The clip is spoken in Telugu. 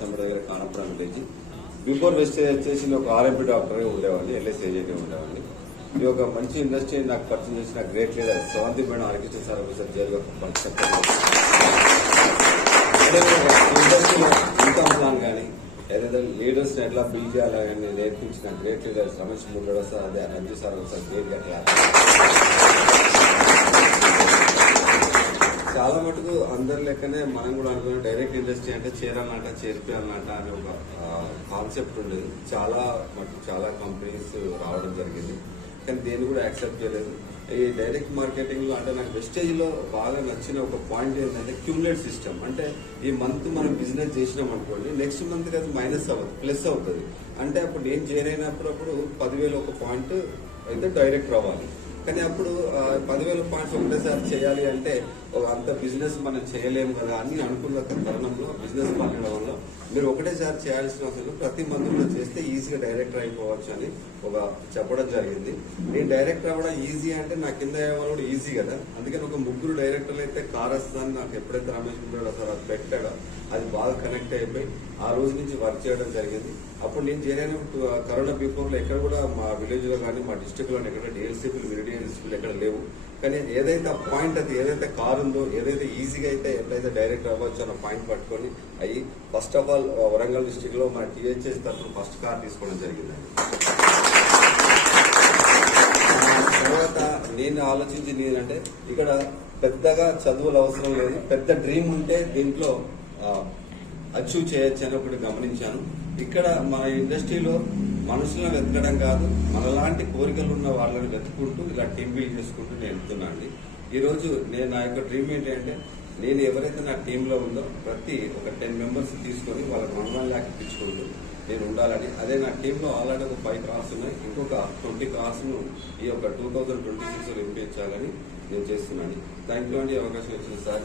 నర్సంపేట దగ్గర కానపురం విలేజ్. బిఫోర్ వెస్టేజ్ వచ్చేసి ఒక ఆర్ఎంపీ డాక్టర్గా ఉండేవాడిని, ఎల్ఎస్ ఏజెంట్గా ఉండేవాడిని. ఇది ఒక మంచి ఇండస్ట్రీ నాకు పరిచయం చేసిన గ్రేట్ లీడర్ స్రవంతి మేడం హరికృష్ణ సార్ ఒకసారి జైలుగా ఇండస్ట్రీలో ఇన్కమ్ ప్లాన్ కానీ ఏదైతే లీడర్స్ ఎట్లా బిల్డ్ చేయాలని నేర్పించిన గ్రేట్ లీడర్స్ రమేష్ ముండోడ సార్, అదే రంజు సార్ ఒకసారి గ్రేట్ గా చాలా మటుకు అందరి లెక్కనే మనం కూడా అనుకున్న డైరెక్ట్ ఇండస్ట్రీ అంటే చేరాలంట చేర్పియాలంట అనే ఒక కాన్సెప్ట్ ఉండేది. చాలా మటుకు చాలా కంపెనీస్ రావడం జరిగింది, కానీ దేన్ని కూడా యాక్సెప్ట్ చేయలేదు. ఈ డైరెక్ట్ మార్కెటింగ్ లో అంటే నాకు వెస్టేజ్ లో బాగా నచ్చిన ఒక పాయింట్ ఏంటంటే క్యూములేట్ సిస్టమ్. అంటే ఈ మంత్ మనం బిజినెస్ చేసినాం అనుకోండి, నెక్స్ట్ మంత్ అది మైనస్ అవ్వదు, ప్లస్ అవుతుంది. అంటే అప్పుడు నేను చేరైనప్పుడు 10,000 ఒక పాయింట్ అయితే డైరెక్ట్ రావాలి, కానీ అప్పుడు 10,000 పాయింట్స్ ఒకటేసారి చేయాలి అంటే అంత బిజినెస్ మనం చేయలేము కదా అని అనుకున్న తరుణంలో బిజినెస్ మాట్లాడడం వల్ల మీరు ఒకటేసారి చేయాల్సిన అవసరం ప్రతి మంత్లో చేస్తే ఈజీగా డైరెక్టర్ అయిపోవచ్చు అని చెప్పడం జరిగింది. నేను డైరెక్టర్ అవ్వడం ఈజీ అంటే నా కింద వాళ్ళు కూడా ఈజీ కదా, అందుకని ఒక 3 డైరెక్టర్లు అయితే కార్ వస్తుందని నాకు ఎప్పుడైతే రమేష్ ముండోడ సార్ అది పెట్టాడో అది బాగా కనెక్ట్ అయిపోయి ఆ రోజు నుంచి వర్క్ చేయడం జరిగింది. అప్పుడు నేను చేరిన కరోనా బిఫోర్ లో ఎక్కడ కూడా మా విలేజ్ లో కానీ మా డిస్టిక్ లో ఎక్కడ డిఎల్సీపీలు విడిడిఎల్సీపీలు ఎక్కడ లేవు. కానీ ఏదైతే ఆ పాయింట్ అది ఏదైతే కార్ ఉందో ఏదైతే ఈజీగా అయితే ఎట్లయితే డైరెక్ట్ అవ్వచ్చు అన్న పాయింట్ పట్టుకొని అయ్యి first of all Warangal district లో మన టీహెచ్ఎస్ తరఫున ఫస్ట్ కార్ తీసుకోవడం జరిగిందండి. తర్వాత నేను ఆలోచించింది ఏంటంటే ఇక్కడ పెద్దగా చదువులు అవసరం లేదు, పెద్ద డ్రీమ్ ఉంటే దీంట్లో అచీవ్ చేయొచ్చు అని ఒకటి గమనించాను. ఇక్కడ మన ఇండస్ట్రీలో మనుషులను వెతకడం కాదు, మనలాంటి కోరికలు ఉన్న వాళ్ళని వెతుకుంటూ ఇలా టీం బిల్డ్ చేసుకుంటూ నేను వెళ్తున్నాను. ఈ రోజు నేను నా యొక్క డ్రీమ్ ఏంటంటే నేను ఎవరైతే నా టీంలో ఉందో ప్రతి ఒక 10 మెంబర్స్ తీసుకొని వాళ్ళకి 1 lakh ఇప్పించుకుంటూ నేను ఉండాలని. అదే నా టీంలో ఆల్రెడీ ఒక 5 కార్స్ ఉన్నాయి, ఇంకొక 20 కార్స్ ను ఈ యొక్క 2026 లో ఇంపించాలని నేను చేస్తున్నాను. థ్యాంక్ యూ అండి అవకాశం ఇచ్చింది సార్.